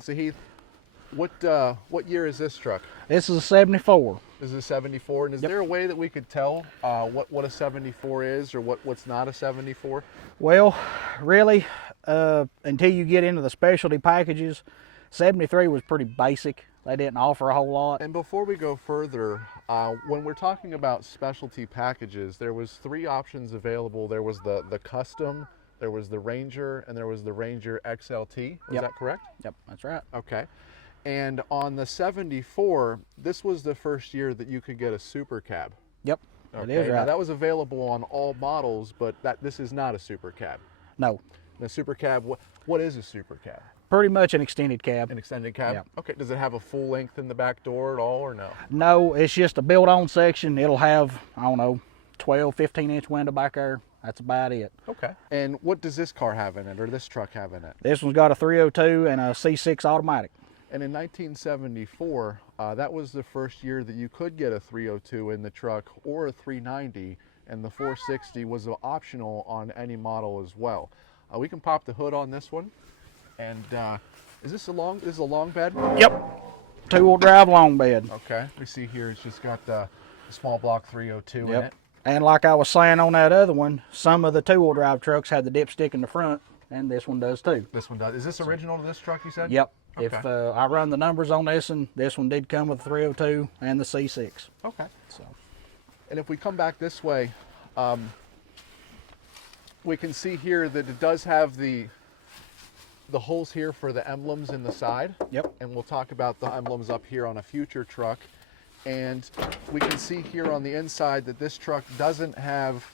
So Heath, what year is this truck? This is a 74. This is a 74, and is there a way that we could tell what a 74 is, or what's not a 74? Well, really, until you get into the specialty packages, 73 was pretty basic. They didn't offer a whole lot. And before we go further, when we're talking about specialty packages, there was 3 options available. There was the custom, there was the Ranger, and there was the Ranger XLT. Is that correct? Yep, that's right. Okay. And on the 74, this was the first year that you could get a super cab. Yep, Okay. it is right. Now that was available on all models, but this is not a super cab. No, The super cab, what is a super cab? pretty much an extended cab. An extended cab? Yep. Okay. Does it have a full length in the back door at all, or no? No, it's just a built-on section. It'll have, I don't know, 12, 15-inch window back there. That's about it. Okay. And what does this car have in it, or this truck have in it? This one's got a 302 and a C6 automatic. And in 1974, that was the first year that you could get a 302 in the truck or a 390, and the 460 was optional on any model as well. We can pop the hood on this one, and is this a long bed? Yep, two-wheel drive long bed. Okay. We see here it's just got the small block 302 in it. And like I was saying on that other one, some of the two-wheel drive trucks had the dipstick in the front, and this one does too. This one does. Is this original to this truck, you said? Yep. Okay. If I run the numbers on this one did come with the 302 and the C6. Okay. So, and if we come back this way, we can see here that it does have the holes here for the emblems in the side. Yep. And we'll talk about the emblems up here on a future truck. And we can see here on the inside that this truck doesn't have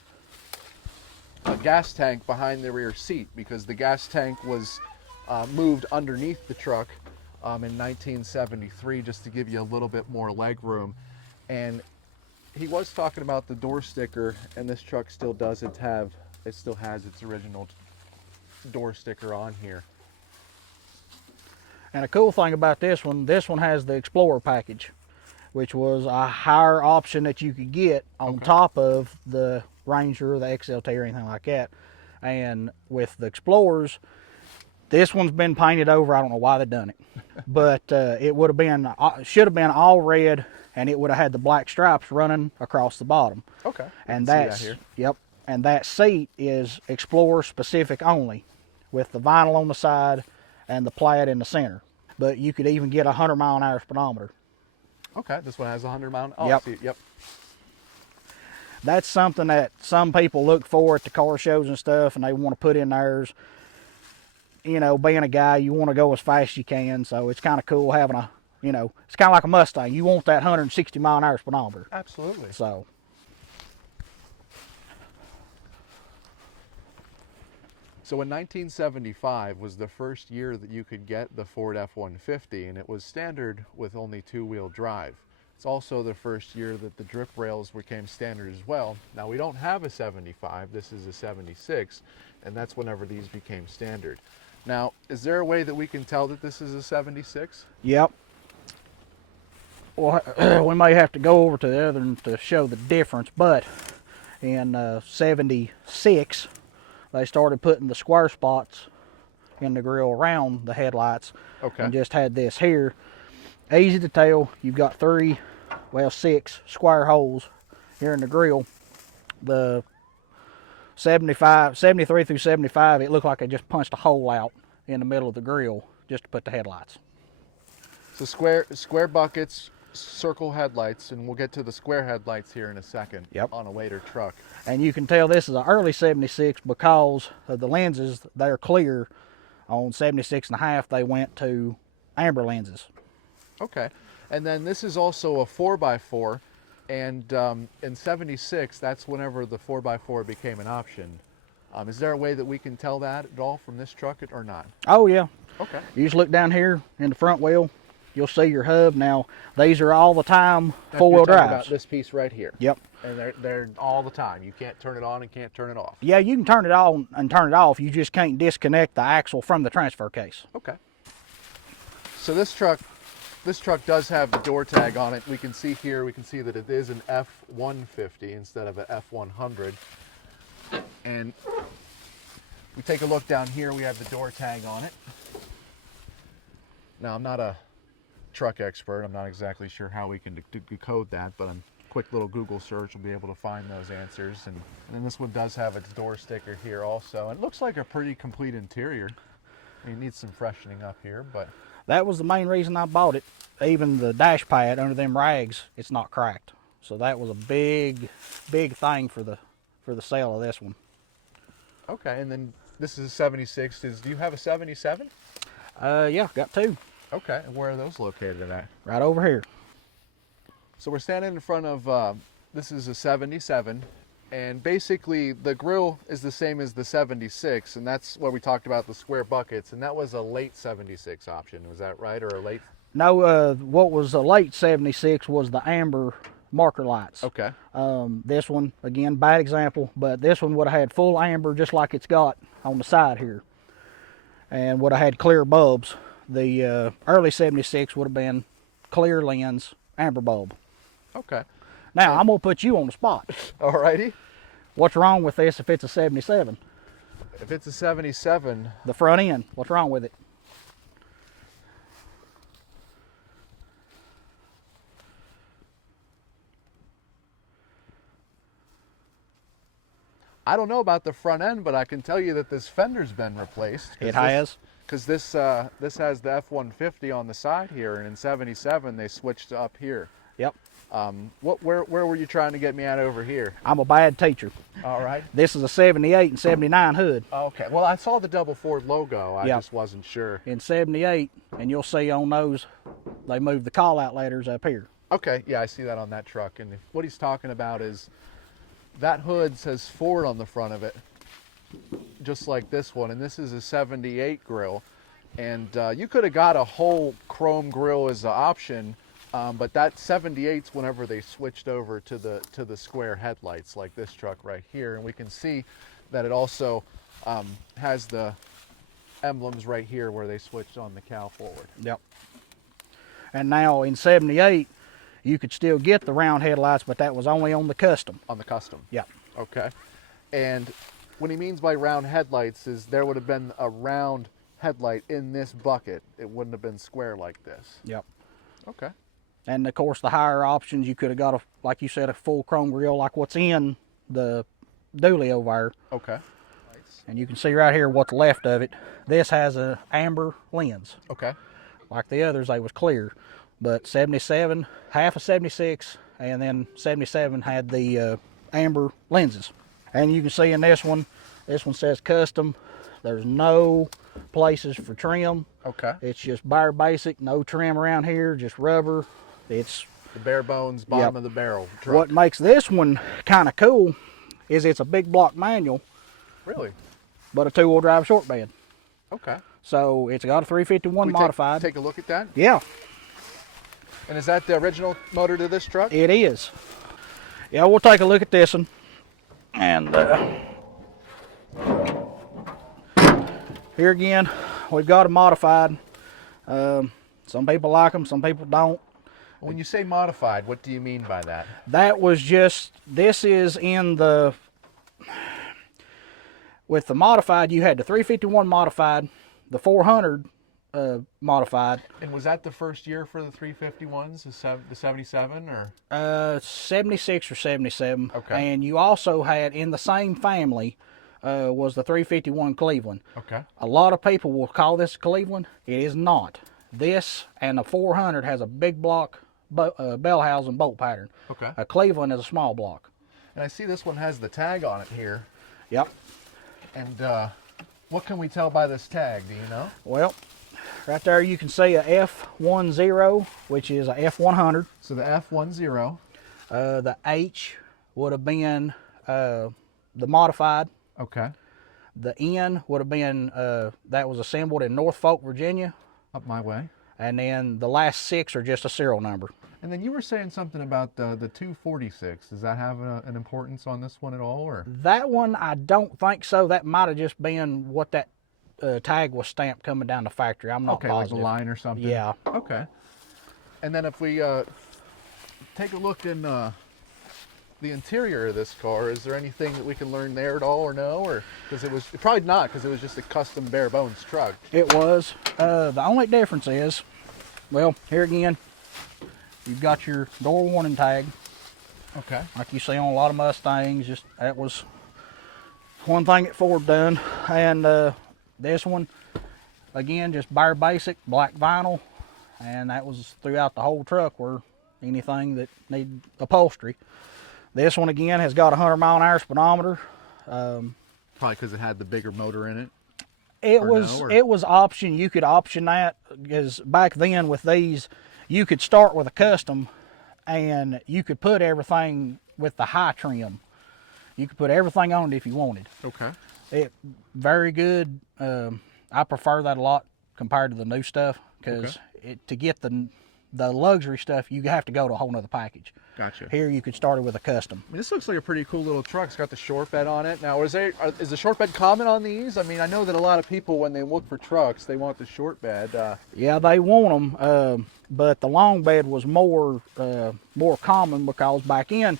a gas tank behind the rear seat, because the gas tank was moved underneath the truck in 1973 just to give you a little bit more leg room. And he was talking about the door sticker, and this truck still has its original door sticker on here. and a cool thing about this one has the Explorer package, which was a higher option that you could get on top of the Ranger, the XLT, or anything like that. And with the Explorers, this one's been painted over. I don't know why they've done it, but it should have been all red, and it would have had the black stripes running across the bottom. Okay. And that's here. Yep. And that seat is Explorer specific only, with the vinyl on the side and the plaid in the center. But you could even get a 100-mile-an-hour speedometer. Okay. This one has a 100-mile. Oh, Yep. I see it. Yep. That's something that some people look for at the car shows and stuff, and they want to put in theirs. You know, being a guy, you want to go as fast as you can, so it's kind of cool having it's kind of like a Mustang. You want that 160-mile-an-hour speedometer. Absolutely. So, So in 1975 was the first year that you could get the Ford F-150, and it was standard with only 2-wheel drive. It's also the first year that the drip rails became standard as well. Now we don't have a 75, this is a 76, and that's whenever these became standard. Now, is there a way that we can tell that this is a 76? yep. Well, we may have to go over to the other one to show the difference, but in 76, they started putting the square spots in the grill around the headlights. Okay. And just had this here. Easy to tell. You've got 6 square holes here in the grill. The 73 through 75, it looked like they just punched a hole out in the middle of the grill just to put the headlights. So square buckets, circle headlights, and we'll get to the square headlights here in a second. Yep. On a later truck. And you can tell this is an early 76 because of the lenses. They're clear. On 76 and a half, they went to amber lenses. Okay. And then this is also a 4x4, and in 76, that's whenever the 4x4 became an option. Is there a way that we can tell that at all from this truck or not? Oh yeah. Okay. You just look down here in the front wheel, you'll see your hub. Now, these are all the time four-wheel You're talking drives. about this piece right here. Yep. And they're all the time. You can't turn it on and can't turn it off. Yeah, you can turn it on and turn it off. You just can't disconnect the axle from the transfer case. Okay. So this truck does have the door tag on it. We can see here, that it is an F-150 instead of an F-100. And we take a look down here, we have the door tag on it. Now, I'm not a truck expert. I'm not exactly sure how we can decode that, but a quick little Google search will be able to find those answers. And then this one does have its door sticker here also. It looks like a pretty complete interior. I mean, it needs some freshening up here, but... That was the main reason I bought it. Even the dash pad under them rags, it's not cracked. So that was a big thing for the sale of this one. Okay, and then this is a 76. Do you have a 77? Yeah, got two. Okay, and where are those located at? Right over here. So we're standing in front of, this is a 77, and basically the grill is the same as the 76, and that's what we talked about, the square buckets, and that was a late 76 option, was that right, or a late? No, what was a late 76 was the amber marker lights. Okay. This one, again, bad example, but this one would have had full amber just like it's got on the side here, and would have had clear bulbs. The early 76 would have been clear lens amber bulb. Okay. Now, I'm going to put you on the spot. Alrighty. What's wrong with this if it's a 77? If it's a 77... The front end, what's wrong with it? I don't know about the front end, but I can tell you that this fender's been replaced. It has. Because this has the F-150 on the side here, and in 77 they switched to up here. Yep. Where were you trying to get me at over here? I'm a bad teacher. All right. This is a 78 and 79 hood. Okay. Well, I saw the double Ford logo. I Yep. just wasn't sure. In 78, and you'll see on those, they moved the call-out letters up here. Okay. Yeah, I see that on that truck. And what he's talking about is that hood says Ford on the front of it, just like this one. And this is a 78 grill. And you could have got a whole chrome grill as an option. But that 78's whenever they switched over to the square headlights like this truck right here, and we can see that it also has the emblems right here where they switched on the cow forward. Yep. And now in 78, you could still get the round headlights, but that was only on the custom. On the custom. Yep. Okay. And what he means by round headlights is there would have been a round headlight in this bucket. It wouldn't have been square like this. Yep. Okay. And of course, the higher options, you could have got a, like you said, a full chrome grille like what's in the dually over there. Okay. And you can see right here what's left of it. This has a amber lens. Okay. Like the others, they was clear. But 77, half of 76, and then 77 had the amber lenses. And you can see in this one says custom. There's no places for trim. Okay. It's just bare basic, no trim around here, just rubber. It's the bare bones bottom of the barrel truck. What makes this one kind of cool is it's a big block manual. Really? But a two-wheel drive short bed. Okay. So it's got a 351 modified. Take a look at that? Yeah. And is that the original motor to this truck? It is. Yeah, we'll take a look at this one. And here again, we've got a modified. Some people like them, some people don't. When you say modified, what do you mean by that? That was just, this is in the, with the modified, you had the 351 modified, the 400 modified. And was that the first year for the 351s, the 77, or? 76 or 77. Okay. And you also had, in the same family, was the 351 Cleveland. Okay. A lot of people will call this Cleveland. It is not. This and the 400 has a big block bell housing bolt pattern. Okay. A Cleveland is a small block. And I see this one has the tag on it here. Yep. And what can we tell by this tag? Do you know? Well, right there you can see a F10, which is a F100. So the F10. The H would have been the modified. Okay. The N would have been, that was assembled in Norfolk, Virginia. Up my way. And then the last 6 are just a serial number. And then you were saying something about the 246. Does that have an importance on this one at all, or? That one, I don't think so. That might have just been what that tag was stamped coming down the factory. I'm not positive. Like a line or something? Yeah. Okay. And then if we take a look in the interior of this car, is there anything that we can learn there at all, or no? Or because it was probably not, because it was just a custom bare bones truck. It was. The only difference is, well, here again, you've got your door warning tag, Okay. like you see on a lot of Mustangs. Just that was one thing that Ford done, and this one, again, just bare basic black vinyl, and that was throughout the whole truck, where anything that needed upholstery. This one again has got a 100-mile-an-hour speedometer. Probably because it had the bigger motor in it. It Or was no, or- it was option. You could option that, because back then with these, you could start with a custom, and you could put everything with the high trim. You could put everything on it if you wanted. Okay. It very good. I prefer that a lot compared to the new stuff, because to get the luxury stuff, you have to go to a whole nother package. Gotcha. Here you could start it with a custom. I mean, this looks like a pretty cool little truck. It's got the short bed on it. Now, is the short bed common on these? I mean, I know that a lot of people, when they look for trucks, they want the short bed. Yeah, they want them, but the long bed was more common, because back in,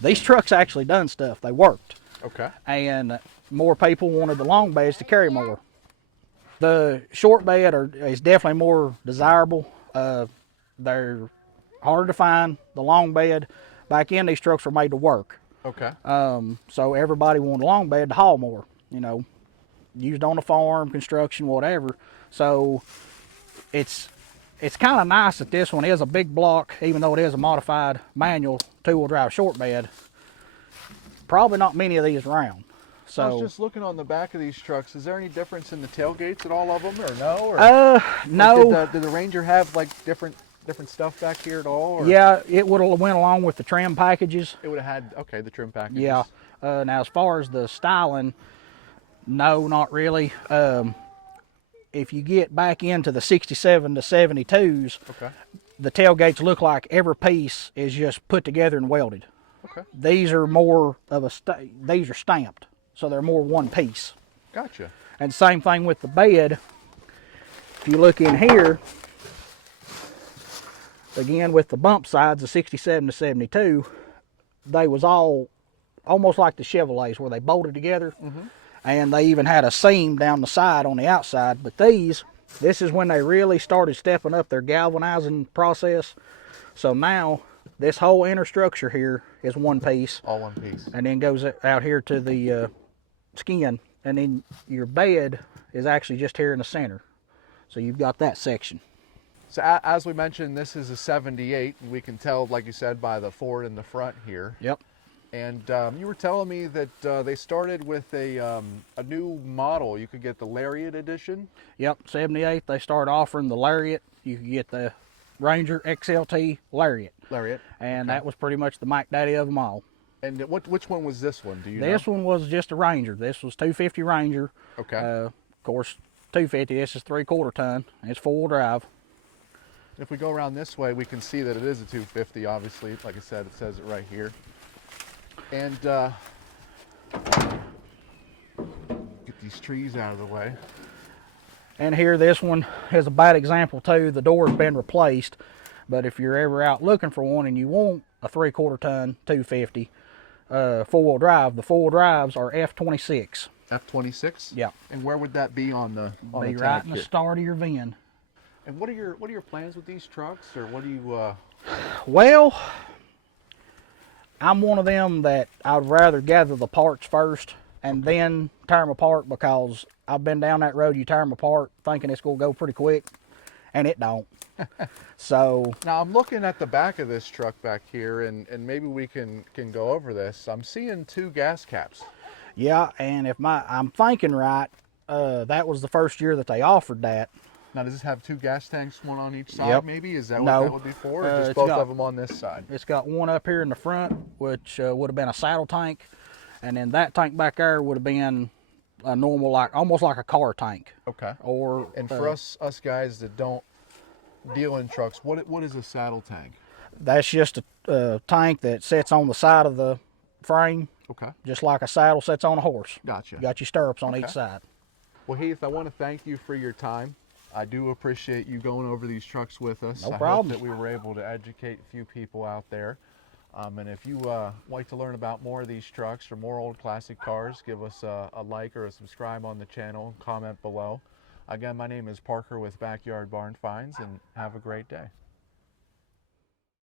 these trucks actually done stuff. They worked. Okay. And more people wanted the long beds to carry more. The short bed is definitely more desirable. They're harder to find. The long bed, back in, these trucks were made to work. Okay. So everybody wanted a long bed to haul more, used on the farm, construction, whatever. So it's kind of nice that this one is a big block, even though it is a modified manual two-wheel drive short bed. Probably not many of these around. So I was just looking on the back of these trucks. Is there any difference in the tailgates at all of them, or no? Or, no. Did the Ranger have like different stuff back here at all? Or? Yeah, it would have went along with the trim packages. It would have had the trim packages. Yeah. Now, as far as the styling, no, not really. If you get back into the 67 to 72s, Okay. the tailgates look like every piece is just put together and welded. Okay. These are more of these are stamped, so they're more one piece. Gotcha. And same thing with the bed. If you look in here, again with the bump sides of 67 to 72, they was all almost like the Chevrolets, where they bolted together, and they even had a seam down the side on the outside. But this is when they really started stepping up their galvanizing process. So now this whole inner structure here is one piece, All one piece. and then goes out here to the skin, and then your bed is actually just here in the center. So you've got that section. So as we mentioned, this is a 78, and we can tell, like you said, by the Ford in the front here. Yep. And you were telling me that they started with a new model. You could get the Lariat edition. Yep, 78, they started offering the Lariat. You could get the Ranger XLT Lariat. Lariat. And Okay. that was pretty much the Mac Daddy of them all. And which one was this one? Do you This know? one was just a Ranger. This was 250 Ranger. Okay. Of course, 250, this is 3/4 ton. It's four-wheel drive. If we go around this way, we can see that it is a 250, obviously. Like I said, it says it right here. And get these trees out of the way. And here, this one is a bad example too. The door's been replaced, but if you're ever out looking for one and you want a 3/4 ton 250 four-wheel drive, the four-wheel drives are F26. F26. Yeah. And where would that be on the Be tag right in the kit? start of your VIN. And what are your plans with these trucks, or what do you? Well, I'm one of them that I'd rather gather the parts first and then tear them apart, because I've been down that road. You tear them apart thinking it's going to go pretty quick, and it don't. So Now I'm looking at the back of this truck back here, and maybe we can go over this. I'm seeing 2 gas caps. yeah, and if I'm thinking right, that was the first year that they offered that. Now does this have 2 gas tanks, one on each side? Yep. Maybe is that No. what that would be for, or just It's both got- of them on this side? It's got one up here in the front, which would have been a saddle tank, and then that tank back there would have been a normal, almost like a car tank. Okay. Or And for us guys that don't deal in trucks, what is a saddle tank? that's just a tank that sits on the side of the frame, Okay. just like a saddle sits on a horse. Gotcha. You got your stirrups on Okay. each side. Well, Heath, I want to thank you for your time. I do appreciate you going over these trucks with us. No I problem. hope that we were able to educate a few people out there. And if you like to learn about more of these trucks or more old classic cars, give us a like or a subscribe on the channel, comment below. Again, my name is Parker with Backyard Barn Finds, and have a great day.